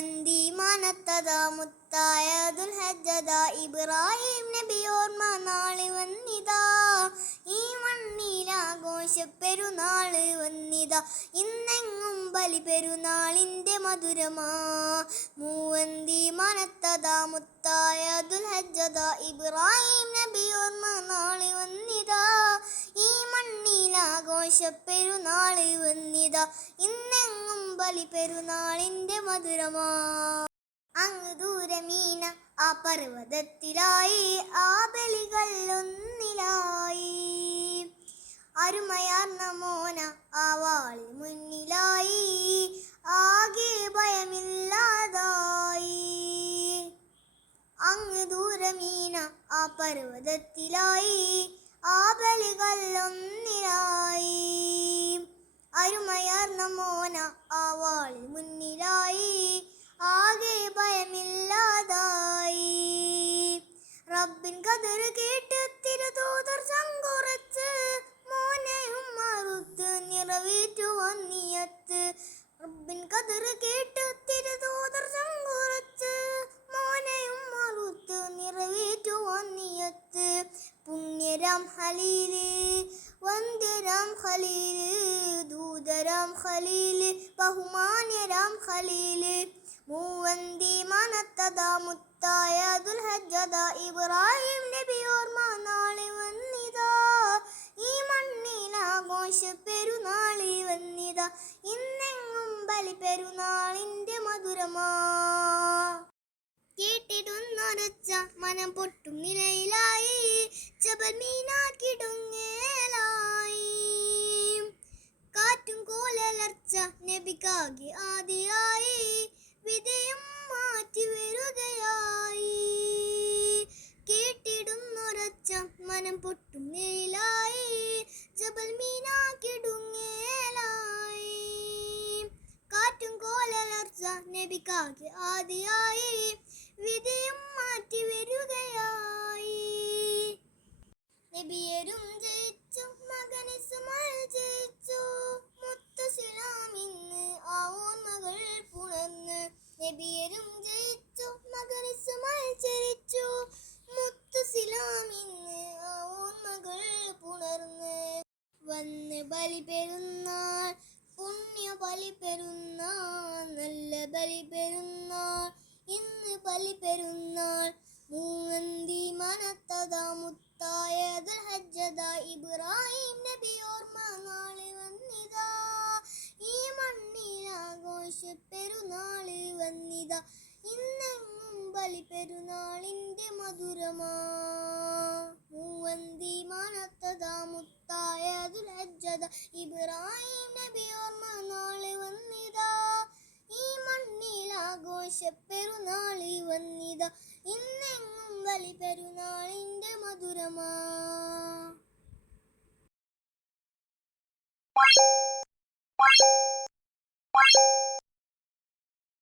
മനത്തത മുത്തായ ദുൽഹജ്ജതാ ഇബ്രാഹിം നബിയോർ നാൾ വന്നിതാ. ഈ മണ്ണിലാഘോഷ പെരുന്നാൾ വന്നിതാ. ഇന്നെങ്ങും ബലി പെരുന്നാളിന്റെ മധുരമാ. മൂവന്തി മനത്തത മുത്തായ ദുൽഹജ്ജതാ ഇബ്രാഹിം നബിയോർ നാൾ വന്നിതാ. ഈ മണ്ണിലാഘോഷ പെരുന്നാൾ വന്നിതാ. ഇന്നെങ്ങും ബലി പെരുന്നാളിന്റെ മധുരമാ. അങ്ങ് ദൂരെ മീന ആ പർവതത്തിലായി ആ ബലികൾ ഒന്നിലായി. അരുമയാർന്ന മോന ആ വാളി മുന്നിലായി ആകെ ഭയമില്ലാതായി. അങ്ങ് ദൂരെ മീന ആ പർവതത്തിലായി ആ ബലികൾ ഒന്നിലായി. അരുമയാർന്ന മോന ആ വാളി മുന്നിലായി. ആകെ ഭയമില്ലാതായി. റബ്ബിൻ കതിർ കേട്ട് തിരുതൂതർ ചങ്കുറച്ച് മോനെയും മറുത്ത് നിറവേറ്റു വന്നിയത്ത്. റബ്ബിൻ കതിർ കേട്ട് തിരുതൂതർ ചങ്കുറച്ച് മോനെയും മറുത്ത് നിറവേറ്റു വന്നിയത്ത്. പുണ്യരാം ഹലീൽ വന്ദ്യരാം ഖലീൽ ദൂതരാം ഖലീൽ ബഹുമാന്യരാം ഖലീൽ മൂവന്തി മനത്തതാ മുത്തായ ദുൽഹജ്ജത ഇബ്രാഹിം നബി ഓർമ്മ നാളെ വന്നിതാ ഈ മണ്ണിനാഘോഷ പെരുന്നാളി വന്നിതാ. ഇന്നെങ്ങും ബലി പെരുന്നാളിന്റെ മധുരമാ. കേട്ടിടുന്നൊരച്ച മനം പൊട്ടും നിലയിലായി ജബൽ നബിക്കാകെ ആദിയായി. വിധയും മാറ്റി വരുകയായി കേട്ടിടുന്നൊരച്ച മനം പൊട്ടും നിലയിലായി ജബൽ മീനാക്കിടുങ്ങേലായി. കാറ്റും കോലലർച്ച നബിക്കാകെ ആദിയായി. ബലി പെരുന്നാൾ പുണ്യ ബലി പെരുന്നാൾ നല്ല ബലി പെരുന്നാൾ ഇന്ന് ബലി പെരുന്നാൾ. മൂന്നന്തി മനത്തതാ മുത്തായ ദുൽഹജ്ജത ഇബ്രാഹിം നബി ഓർമ്മ നാളെ വന്നിതാ. ഈ മണ്ണിലാഘോഷ പെരുന്നാൾ വന്നിതാ. ഇന്നെങ്ങും ബലി പെരുന്നാളിന്റെ മധുരമാ. മൂവന്തി മനത്തതാ മുത്തായ ദുൽഹജ്ജത ഇബ്രാഹിം നബി ഓർമ്മ നാളെ വന്നിതാ. ഈ മണ്ണിൽ ആഘോഷ പെരുന്നാളി വന്നിതാ. ഇന്നെങ്ങും വലി പെരുന്നാളിന്റെ മധുരമാ.